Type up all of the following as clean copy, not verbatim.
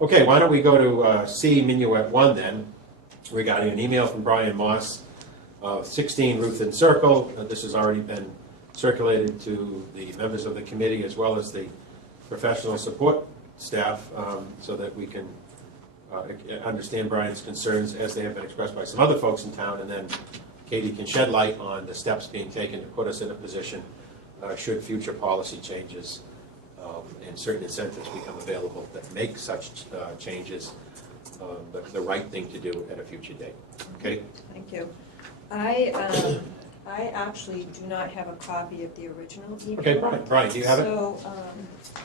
Okay, why don't we go to C, Minuet 1 then, regarding an email from Brian Moss of 16 Ruthven Circle. This has already been circulated to the members of the committee as well as the professional support staff so that we can understand Brian's concerns as they have been expressed by some other folks in town, and then Katie can shed light on the steps being taken to put us in a position should future policy changes and certain incentives become available that make such changes the right thing to do at a future date. Okay? Thank you. I actually do not have a copy of the original email. Okay, Brian, do you have it? So,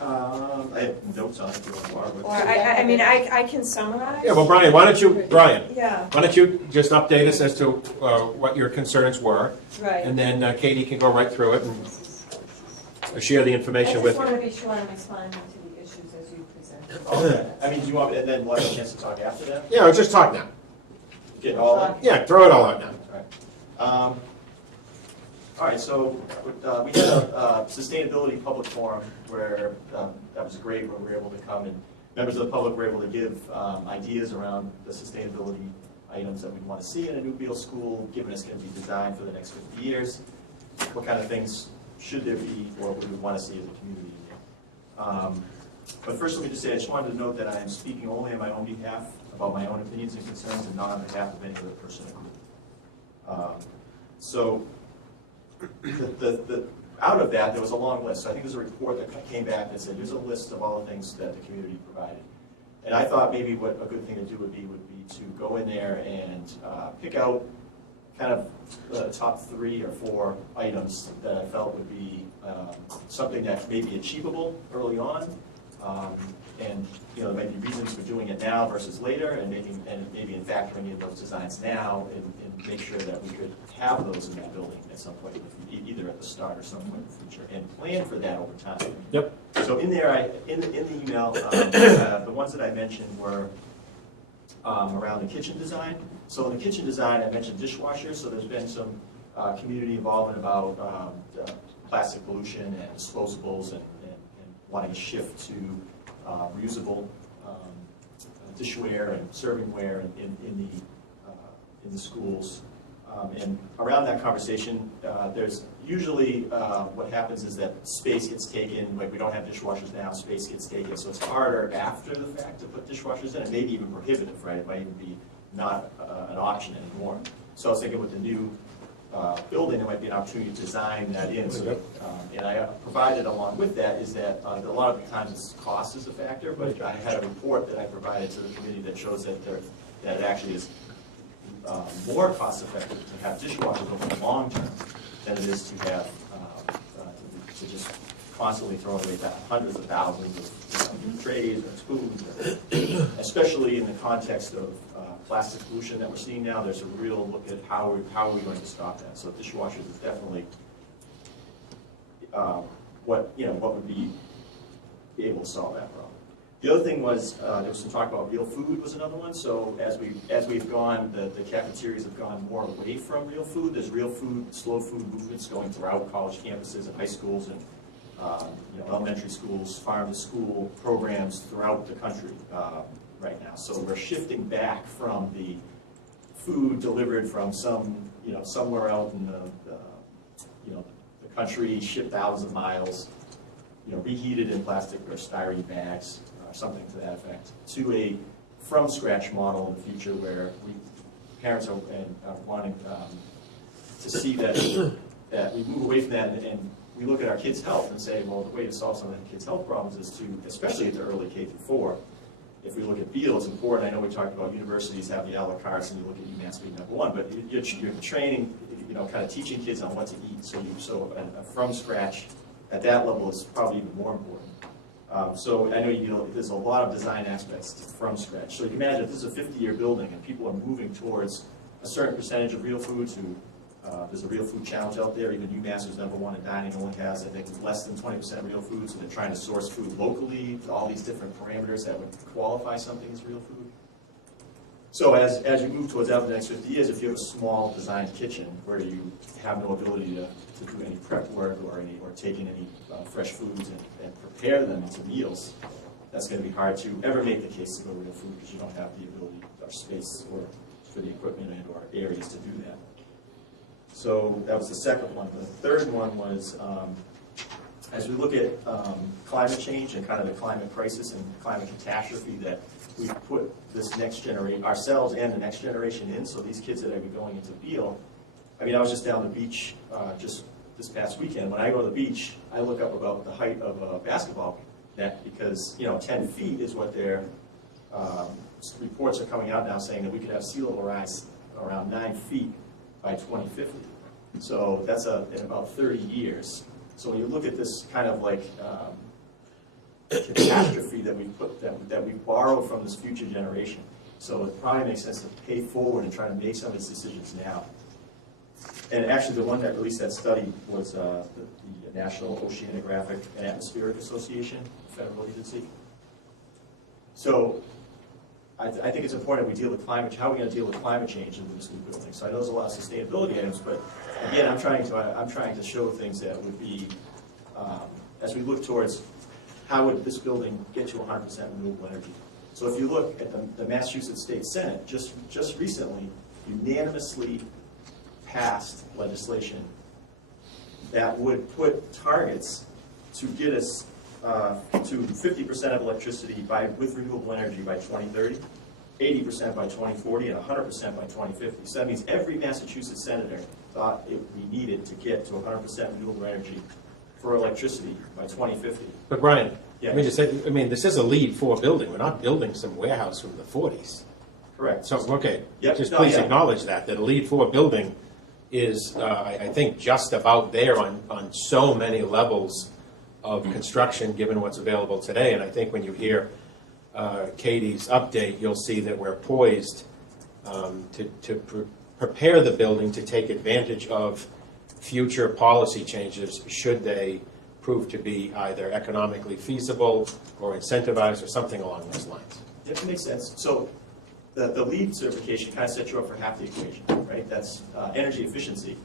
I have notes on it if you want to borrow it. or I can summarize. Yeah, well, Brian, why don't you just update us as to what your concerns were, Right. and then Katie can go right through it and share the information with I just you. want to be sure I'm responding to the issues as you present. Okay. I mean, do you want, and then we'll have a chance to talk after that? Yeah, just talk now. Get all of it? Yeah, throw it all out now. All right, so we had a sustainability public forum where that was great, where we were able to come and members of the public were able to give ideas around the sustainability items that we want to see in a new Beal school, given it's going to be designed for the next 50 years. What kind of things should there be, or we would want to see as a community? But first, let me just say, I just wanted to note that I am speaking only on my own behalf about my own opinions and concerns, and not on behalf of any other person in the group. So, out of that, there was a long list. So I think there's a report that came back that said, here's a list of all the things that the community provided. And I thought maybe what a good thing to do would be to go in there and pick out kind of the top 3 or 4 items that I felt would be something that may be achievable early on. And there might be reasons for doing it now versus later, and maybe in factoring in those designs now, and make sure that we could have those in that building at some point, either at the start or some point in the future, and plan for that over time. Yep. So in there, in the email, the ones that I mentioned were around the kitchen design. So in the kitchen design, I mentioned dishwashers. So there's been some community involvement about plastic pollution and disposables, and wanting to shift to reusable dishware and servingware in the schools. And around that conversation, there's usually what happens is that space gets taken. Like, we don't have dishwashers now, space gets taken, so it's harder after the fact to put dishwashers in. It may be even prohibitive, right? It might even be not an option anymore. So I was thinking with the new building, there might be an opportunity to design that in. So, and I provided along with that is that a lot of the times cost is a factor, but I had a report that I provided to the committee that shows that that it actually is more cost effective to have dishwashers over the long term than it is to have to just constantly throw away hundreds of thousands of trays or spoons, especially in the context of plastic pollution that we're seeing now. There's a real look at how are we going to stop that. So dishwashers is definitely what would be able to solve that problem. The other thing was there was some talk about real food was another one. So as we've gone, the cafeterias have gone more away from real food. There's real food, slow food movements going throughout college campuses and high schools and elementary schools, farm to school programs throughout the country right now. So we're shifting back from the food delivered from somewhere out in the country, shipped thousands of miles, reheated in plastic or styrene bags, or something to that effect, to a from scratch model in the future where parents are wanting to see that we move away from that and we look at our kids' health and say, well, the way to solve some of the kids' health problems is to, especially at the early K through 4, if we look at Beal, it's important. I know we talked about universities have the a la carte, and you look at UMass being #1, but you're training, kind of teaching kids on what to eat. So from scratch at that level is probably even more important. So I know there's a lot of design aspects to from scratch. So you can imagine if this is a 50-year building and people are moving towards a certain percentage of real foods. There's a real food challenge out there. Even UMass, who's #1 in dining, only has, I think, less than 20% real food. So they're trying to source food locally, all these different parameters that would qualify something as real food. So as you move towards that for the next 50 years, if you have a small designed kitchen where you have no ability to do any prep work or take in any fresh foods and prepare them into meals, that's gonna be hard to ever make the case to go real food, because you don't have the ability or space or for the equipment and or areas to do that. So that was the second one. The third one was, as we look at climate change and kind of the climate crisis and climate catastrophe that we've put this next generation, ourselves and the next generation in, so these kids that are going to be going into Beal, I mean, I was just down the beach just this past weekend. When I go to the beach, I look up about the height of a basketball net because, 10 feet is what their reports are coming out now saying that we could have sea level rise around 9 feet by 2050. So that's in about 30 years. So when you look at this kind of like catastrophe that we that we borrowed from this future generation, so it probably makes sense to pay forward and try to make some of these decisions now. And actually, the one that released that study was the National Oceanographic and Atmospheric Association, a federal agency. So I think it's important we deal with climate. How are we going to deal with climate change in this new building? So I know there's a lot of sustainability items, but again, I'm trying to show things that would be as we look towards how would this building get to 100% renewable energy. So if you look at the Massachusetts State Senate, just recently unanimously passed legislation that would put targets to get us to 50% of electricity with renewable energy by 2030, 80% by 2040, and 100% by 2050. So that means every Massachusetts senator thought we needed to get to 100% renewable energy for electricity by 2050. But Brian, Yeah. let me just say, this is a LEED 4 building. We're not building some warehouse from the 40s. Correct. So, okay, Yep. just No, please yeah. acknowledge that a LEED 4 building is, I think, just about there on so many levels of construction, given what's available today. And I think when you hear Katie's update, you'll see that we're poised to prepare the building to take advantage of future policy changes, should they prove to be either economically feasible or incentivized or something along those lines. It makes sense. So the LEED certification kind of sets you up for half the equation, right? That's energy efficiency.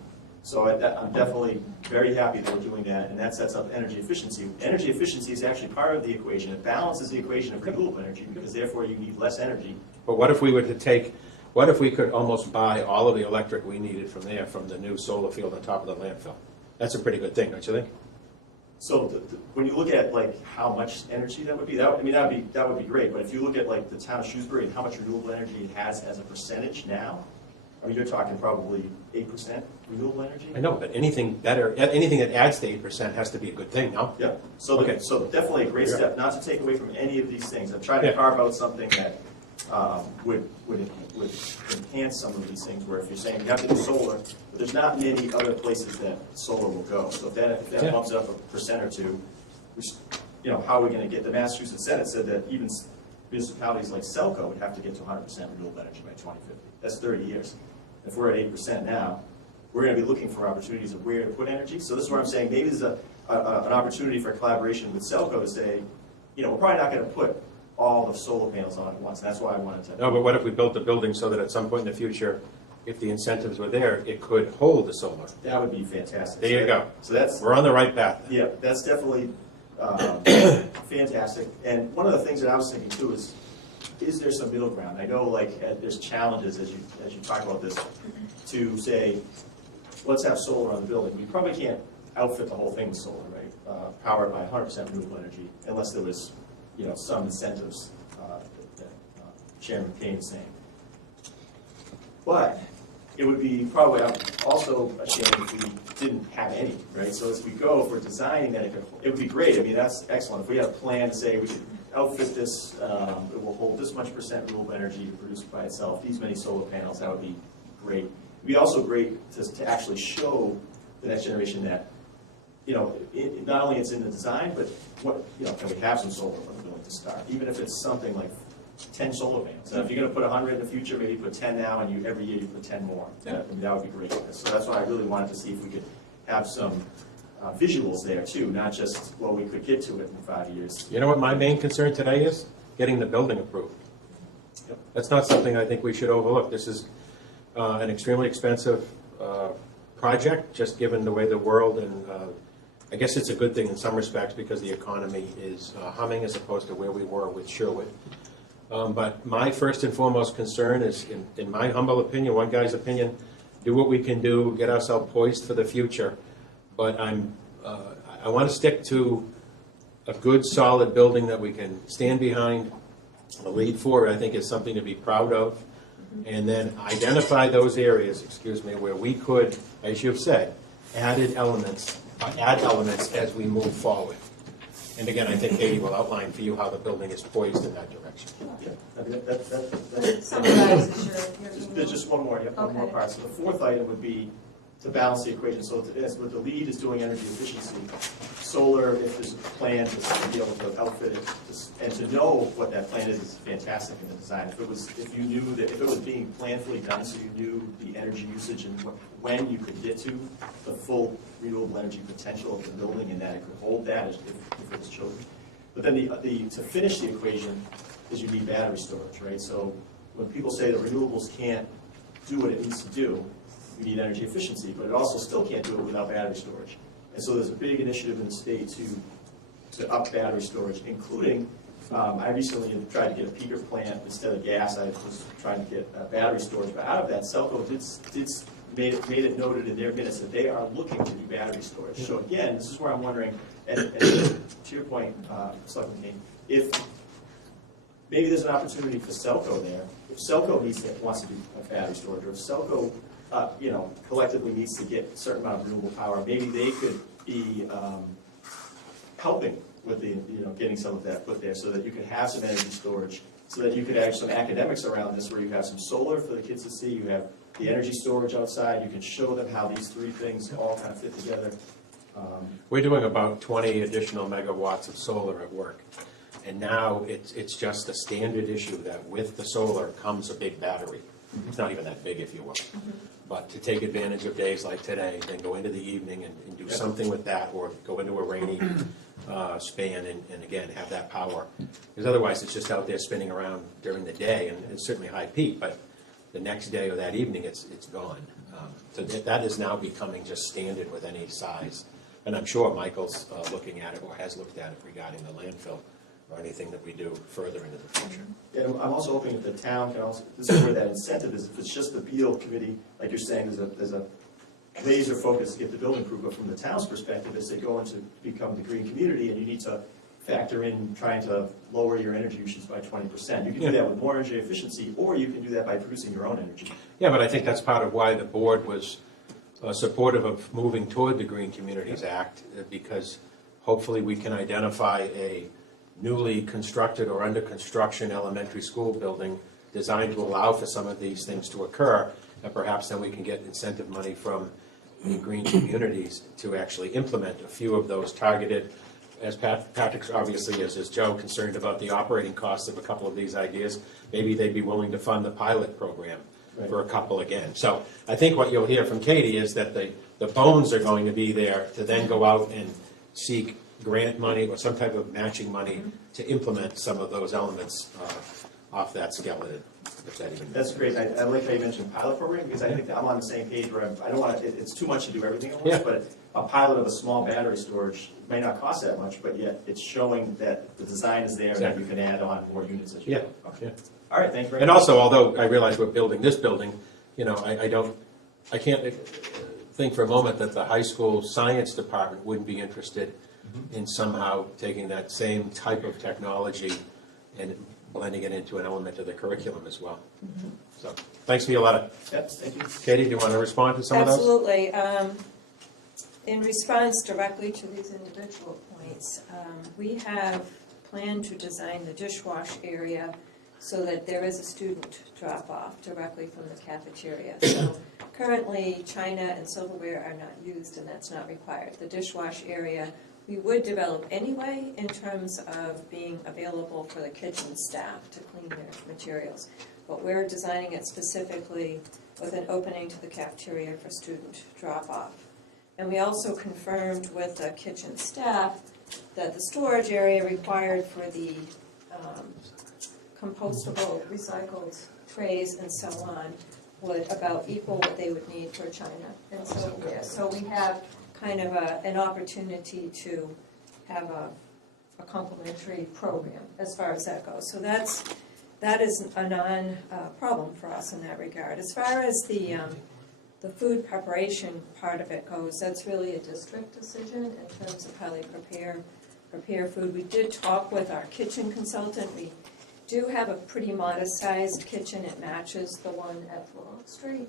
So I'm definitely very happy that we're doing that, and that sets up energy efficiency. Energy efficiency is actually part of the equation. It balances the equation of renewable energy, because therefore you need less energy. But what if we were to what if we could almost buy all of the electric we needed from the new solar field on top of the landfill? That's a pretty good thing, don't you think? So when you look at like how much energy that would be, that would be great. But if you look at like the town of Shrewsbury and how much renewable energy it has as a percentage now, you're talking probably 8% renewable energy. I know, but anything better, anything that adds to 8% has to be a good thing, no? Yeah. So Okay. So definitely a great step, not to take away from any of these things. I'm trying to Yeah. carve out something that would enhance some of these things. Where if you're saying you have to do solar, but there's not many other places that solar will go. So if that Yeah. bumps it up 1% or 2%, which how are we going to get? The Massachusetts Senate said that even municipalities like Selco would have to get to 100% renewable energy by 2050. That's 30 years. If we're at 8% now, we're going to be looking for opportunities of where to put energy. So this is where I'm saying maybe there's an opportunity for collaboration with Selco to say, we're probably not going to put all the solar panels on at once. That's why I wanted to. No, but what if we built the building so that at some point in the future, if the incentives were there, it could hold the solar? That would be fantastic. There you go. So that's, We're on the right path. yeah, that's definitely fantastic. And one of the things that I was thinking too is there some middle ground? I know there's challenges as you talk about this to say, let's have solar on the building. We probably can't outfit the whole thing with solar, right? Powered by 100% renewable energy, unless there was, some incentives that Chairman Payne is saying. But it would be probably also a shame if we didn't have any, right? So as we go, if we're designing that, it would be great. I mean, that's excellent. If we had a plan to say we could outfit this, it will hold this much % renewable energy to produce by itself, these many solar panels, that would be great. It would be also great to actually show the next generation that, not only it's in the design, but can we have some solar on the building to start, even if it's something like 10 solar panels. And if you're going to put 100 in the future, maybe put 10 now, and every year you put 10 more. Yeah. That would be great. So that's why I really wanted to see if we could have some visuals there too, not just, well, we could get to it in 5 years. You know what my main concern today is? Getting the building approved. Yep. That's not something I think we should overlook. This is an extremely expensive project, just given the way the world and I guess it's a good thing in some respects because the economy is humming as opposed to where we were with Sherwood. But my first and foremost concern is, in my humble opinion, one guy's opinion, do what we can do, get ourselves poised for the future. But I want to stick to a good, solid building that we can stand behind. The lead for, I think, is something to be proud of. And then identify those areas, where we could, as you've said, add elements as we move forward. And again, I think Katie will outline for you how the building is poised in that direction. Yeah, I mean, that Summarizes your email. there's just one more, one more Okay. part. So the fourth item would be to balance the equation. So as what the lead is doing energy efficiency, solar, if there's a plan to be able to outfit it, and to know what that plan is fantastic in the design. If you knew that, if it was being planfully done, so you knew the energy usage and when you could get to the full renewable energy potential of the building, and that it could hold that if it was chosen. But then to finish the equation is you need battery storage, right? So when people say that renewables can't do what it needs to do, you need energy efficiency, but it also still can't do it without battery storage. And so there's a big initiative in the state to up battery storage, including, I recently have tried to get a peaker plant instead of gas. I was trying to get battery storage, but out of that, Selco made it noted in their minutes that they are looking to do battery storage. So again, this is where I'm wondering, and to your point, Selectman King, if maybe there's an opportunity for Selco there. If Selco wants to do battery storage, or if Selco collectively needs to get a certain amount of renewable power, maybe they could be helping with getting some of that put there, so that you could have some energy storage, so that you could have some academics around this, where you have some solar for the kids to see, you have the energy storage outside, you can show them how these three things all kind of fit together. We're doing about 20 additional megawatts of solar at work. And now it's just a standard issue that with the solar comes a big battery. It's not even that big, if you will. But to take advantage of days like today, then go into the evening and do something with that, or go into a rainy span and again, have that power. Because otherwise, it's just out there spinning around during the day, and it's certainly high peak, but the next day or that evening, it's gone. So that is now becoming just standard with any size. And I'm sure Michael's looking at it, or has looked at it regarding the landfill, or anything that we do further into the future. Yeah, I'm also hoping that the town can also, this is where that incentive is, if it's just the Beal committee, like you're saying, there's a laser focus to get the building approved, but from the town's perspective, as they go into become the green community, and you need to factor in trying to lower your energy usage by 20%. You can do that with more energy efficiency, or you can do that by producing your own energy. Yeah, but I think that's part of why the board was supportive of moving toward the Green Communities Act, because hopefully we can identify a newly constructed or under construction elementary school building designed to allow for some of these things to occur, and perhaps then we can get incentive money from the green communities to actually implement a few of those targeted, as Patrick's obviously is Joe, concerned about the operating costs of a couple of these ideas. Maybe they'd be willing to fund the pilot program for a couple again. So I think what you'll hear from Katie is that the bones are going to be there to then go out and seek grant money or some type of matching money to implement some of those elements off that skeleton. If that even That's great. I like how you mentioned pilot program, because I think that I'm on the same page where I don't want to, it's too much to do everything at once, but a pilot of a small battery storage may not cost that much, but yet it's showing that the design is there and that you can add on more units as you go. Okay. All right, thank you very And much. also, although I realize we're building this building, I can't think for a moment that the high school science department wouldn't be interested in somehow taking that same type of technology and blending it into an element of the curriculum as well. So, thanks, Violetta. Yep, thank you. Katie, do you want to respond to some of those? Absolutely. In response directly to these individual points, we have planned to design the dishwash area so that there is a student drop-off directly from the cafeteria. So currently, china and silverware are not used, and that's not required. The dishwash area we would develop anyway in terms of being available for the kitchen staff to clean their materials. But we're designing it specifically with an opening to the cafeteria for student drop-off. And we also confirmed with the kitchen staff that the storage area required for the compostable, recycled trays and so on would about equal what they would need for china and silverware. So we have kind of an opportunity to have a complementary program as far as that goes. So that is a non-problem for us in that regard. As far as the food preparation part of it goes, that's really a district decision in terms of how they prepare food. We did talk with our kitchen consultant. We do have a pretty modest-sized kitchen. It matches the one at Floral Street.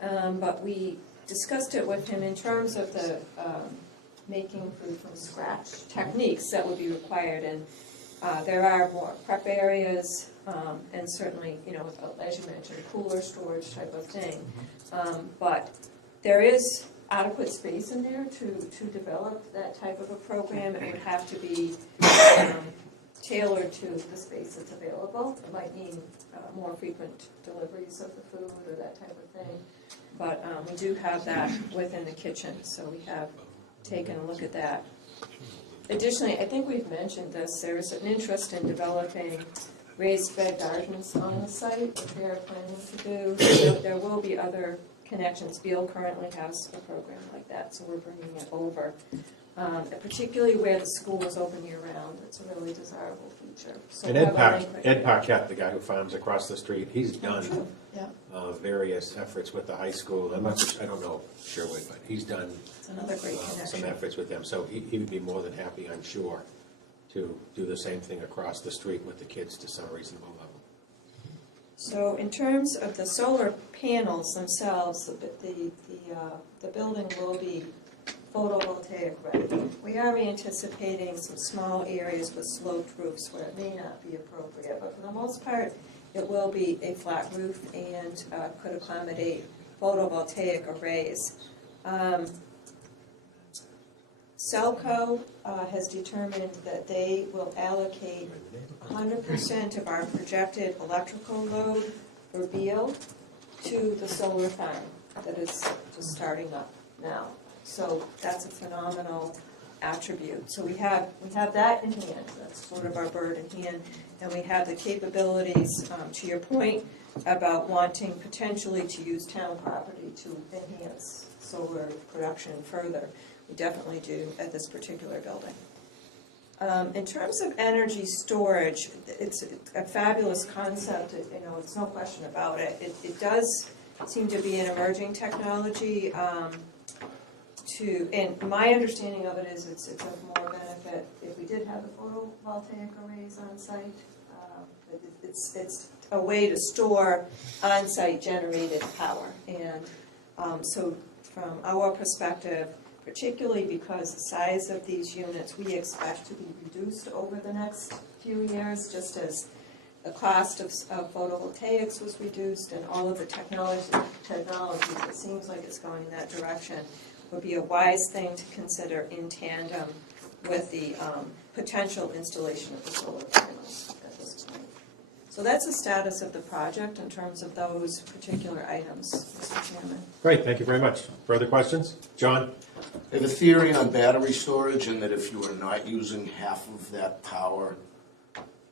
But we discussed it with him in terms of the making food from scratch techniques that would be required. And there are more prep areas, and certainly, you know, as you mentioned, cooler storage type of thing. But there is adequate space in there to develop that type of a program. It would have to be tailored to the space that's available. It might mean more frequent deliveries of the food or that type of thing. But we do have that within the kitchen, so we have taken a look at that. Additionally, I think we've mentioned this, there is an interest in developing raised bed gardens on the site that they're planning to do. So there will be other connections. Beal currently has a program like that, so we're bringing it over. Particularly where the school is open year-round, it's a really desirable feature. So And we'll Ed have a link right there. Paquette, the guy who farms across the street, he's done True, yeah, various efforts with the high school. I don't know Sherwood, but he's done it's another great some connection. efforts with them. So he would be more than happy, I'm sure, to do the same thing across the street with the kids to some reasonable level. So in terms of the solar panels themselves, the building will be photovoltaic ready. We are anticipating some small areas with sloped roofs where it may not be appropriate, but for the most part, it will be a flat roof and could accommodate photovoltaic arrays. Cellco has determined that they will allocate 100% of our projected electrical load for Beal to the solar farm that is just starting up now. So that's a phenomenal attribute. So we have that in hand. That's sort of our bird in hand. And we have the capabilities, to your point, about wanting potentially to use town property to enhance solar production further. We definitely do at this particular building. In terms of energy storage, it's a fabulous concept. It's no question about it. It does seem to be an emerging technology. And my understanding of it is it's of more benefit if we did have the photovoltaic arrays on site. It's a way to store on-site generated power. And so from our perspective, particularly because the size of these units we expect to be reduced over the next few years, just as the cost of photovoltaics was reduced and all of the technologies, it seems like it's going in that direction, would be a wise thing to consider in tandem with the potential installation of the solar panels at this point. So that's the status of the project in terms of those particular items, Mr. Chairman. Great, thank you very much. Further questions? John? I have a theory on battery storage, and that if you are not using half of that power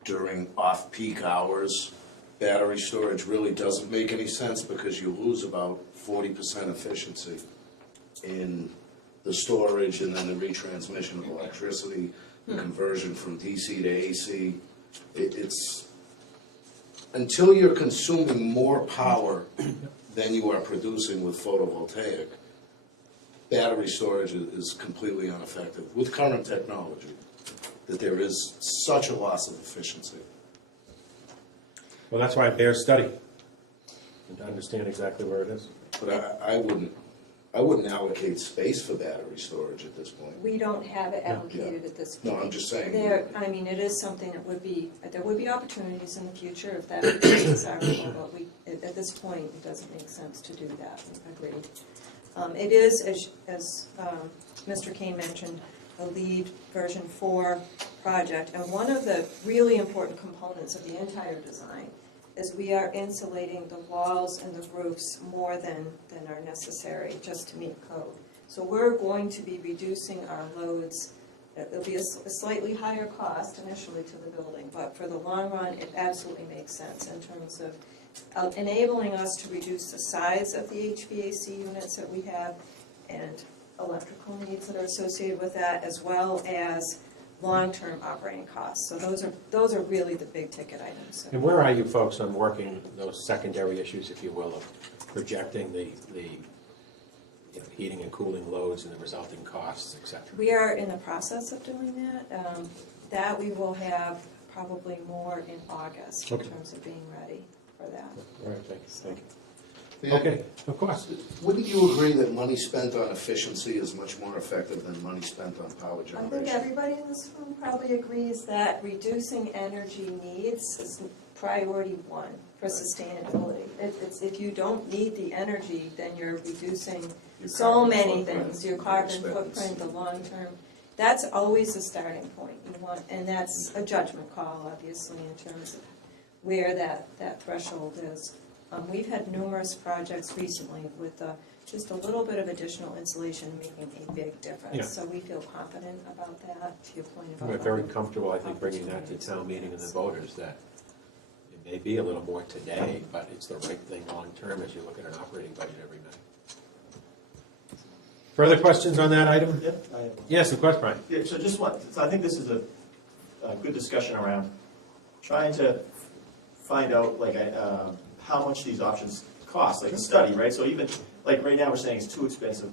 during off-peak hours, battery storage really doesn't make any sense because you lose about 40% efficiency in the storage and then the retransmission of electricity, the conversion from DC to AC. It's until you're consuming more power than you are producing with photovoltaic, battery storage is completely ineffective with current technology, that there is such a loss of efficiency. Well, that's why it bears study, and to understand exactly where it is. But I wouldn't allocate space for battery storage at this point. We don't have it allocated at this point. No, I'm just saying. It is something that there would be opportunities in the future if that becomes desirable, but at this point, it doesn't make sense to do that. Agreed. It is, as Mr. Kane mentioned, a LEED version 4 project, and one of the really important components of the entire design is we are insulating the walls and the roofs more than are necessary just to meet code. So we're going to be reducing our loads. It'll be a slightly higher cost initially to the building, but for the long run, it absolutely makes sense in terms of enabling us to reduce the size of the HVAC units that we have and electrical needs that are associated with that, as well as long-term operating costs. So those are really the big ticket items. And where are you folks on working those secondary issues, if you will, of projecting the heating and cooling loads and the resulting costs, et cetera? We are in the process of doing that. That we will have probably more in August in Okay. terms of being ready for that. All right, thank you. Yeah. Okay, of course. Wouldn't you agree that money spent on efficiency is much more effective than money spent on power I think generation? everybody in this room probably agrees that reducing energy needs is priority one for sustainability. If you don't need the energy, then you're reducing Your so carbon many footprint, things, your your carbon expense. footprint, the long term. That's always the starting point. You want, and that's a judgment call, obviously, in terms of where that threshold is. We've had numerous projects recently with just a little bit of additional insulation making a big difference. Yeah. So we feel confident about that, to your point about. We're very comfortable, I think, bringing that to town meeting and the voters, that it may be a little more today, but it's the right thing long-term as you look at an operating budget every night. Further questions on that item? Yep, I have one. Yes, of course, Brian. Yeah, so I think this is a good discussion around trying to find out, like, how much these options cost, like a study, right? So even, like, right now, we're saying it's too expensive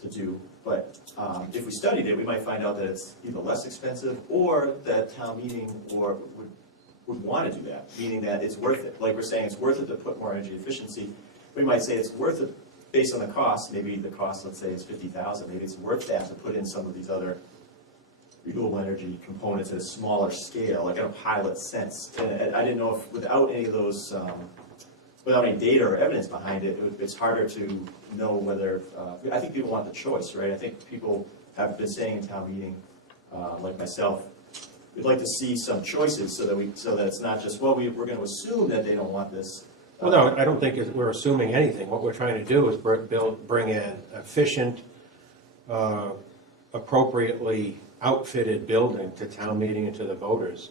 to do, but if we studied it, we might find out that it's either less expensive, or that town meeting would want to do that, meaning that it's worth it. Like we're saying, it's worth it to put more energy efficiency. We might say it's worth it based on the cost. Maybe the cost, let's say, is $50,000. Maybe it's worth that to put in some of these other renewable energy components at a smaller scale, like in a pilot sense. And I didn't know if, without any of those, without any data or evidence behind it, it's harder to know whether, I think people want the choice, right? I think people have been saying in town meeting, like myself, we'd like to see some choices so that it's not just, well, we're going to assume that they don't want this. Well, no, I don't think we're assuming anything. What we're trying to do is bring in efficient, appropriately outfitted building to town meeting and to the voters.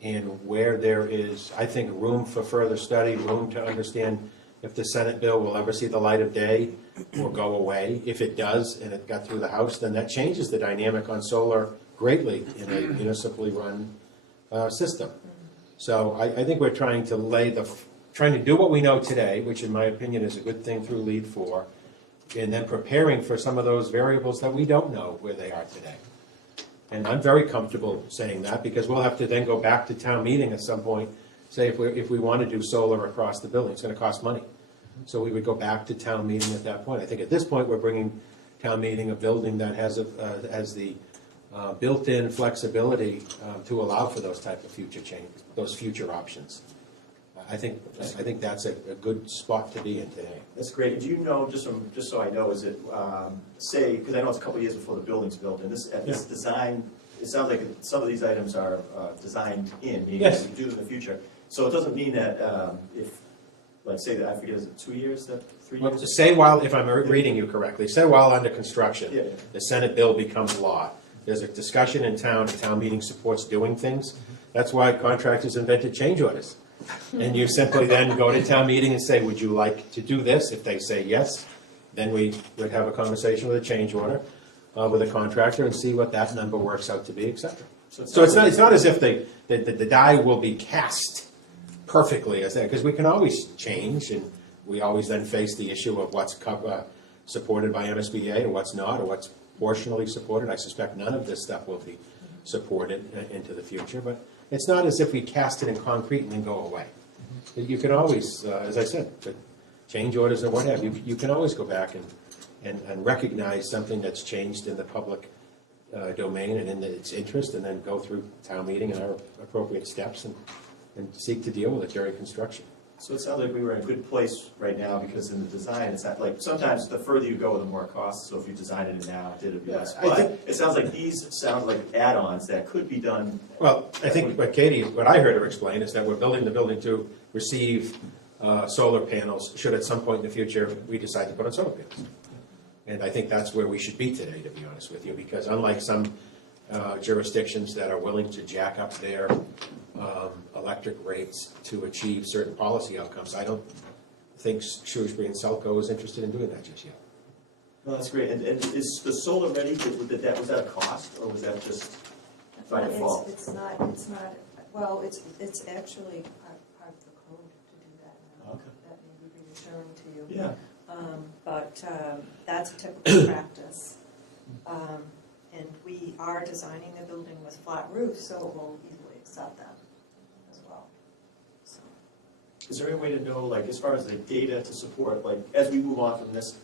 And where there is, I think, room for further study, room to understand if the Senate bill will ever see the light of day or go away. If it does, and it got through the House, then that changes the dynamic on solar greatly in a municipally run system. So I think we're trying to trying to do what we know today, which in my opinion is a good thing through Lead 4, and then preparing for some of those variables that we don't know where they are today. And I'm very comfortable saying that, because we'll have to then go back to town meeting at some point, say if we want to do solar across the building, it's going to cost money. So we would go back to town meeting at that point. I think at this point, we're bringing town meeting a building that has the built-in flexibility to allow for those type of future changes, those future options. I think that's a good spot to be in today. That's great. Do you know, just so I know, is it, say, because I know it's a couple of years before the building's built, and this design, it sounds like some of these items are designed in, meaning Yes. you do them in the future. So it doesn't mean that if, like, say that, I forget, is it 2 years, 3 Well, years? say while, if I'm reading you correctly, say while under construction, Yeah. the Senate bill becomes law. There's a discussion in town, the town meeting supports doing things. That's why contractors invented change orders. And you simply then go to town meeting and say, would you like to do this? If they say yes, then we would have a conversation with a change order with a contractor and see what that number works out to be, et cetera. So it's not as if the die will be cast perfectly as that, because we can always change, and we always then face the issue of what's supported by MSBA and what's not, or what's portionally supported. I suspect none of this stuff will be supported into the future, but it's not as if we cast it in concrete and then go away. You can always, as I said, with change orders and what have you, you can always go back and recognize something that's changed in the public domain and in its interest, and then go through town meeting and our appropriate steps and seek to deal with it during construction. So it sounds like we were in a good place right now, because in the design, it's not like, sometimes the further you go, the more it costs. So if you designed it now, it would be less. I think- But it sounds like these sound like add-ons that could be done. Well, I think what I heard her explain is that we're building the building to receive solar panels, should at some point in the future we decide to put on solar panels. And I think that's where we should be today, to be honest with you, because unlike some jurisdictions that are willing to jack up their electric rates to achieve certain policy outcomes, I don't think Shrewsbury and Selco is interested in doing that just yet. No, that's great. And is the solar ready? Was that a cost, or was that just by default? It's not, well, it's actually part of the code to do that now. Okay. That may be returning to you. Yeah. But that's a typical practice. And we are designing the building with flat roofs, so it will easily accept them as well. So, Is there any way to know, like, as far as the data to support, like, as we move on from this,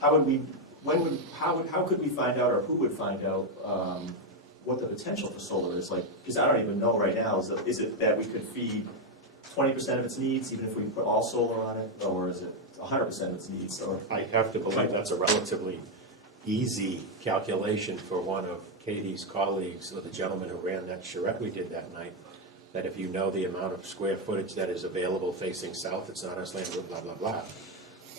how could we find out, or who would find out what the potential for solar is? Like, because I don't even know right now, is it that we could feed 20% of its needs, even if we put all solar on it, or is it 100% of its needs? Or I have to believe that's a relatively easy calculation for one of Katie's colleagues, or the gentleman who ran that charrette we did that night, that if you know the amount of square footage that is available facing south, it's not us land, blah, blah, blah.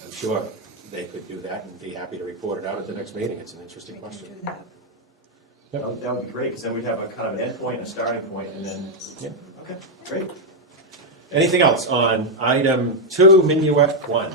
I'm sure they could do that and be happy to report it out at the next meeting. It's an interesting we can question. do that. that would be great, because then we'd have a kind of an end point, a starting point, and then, Yeah. okay, great. Anything else on item 2, Minuet 1?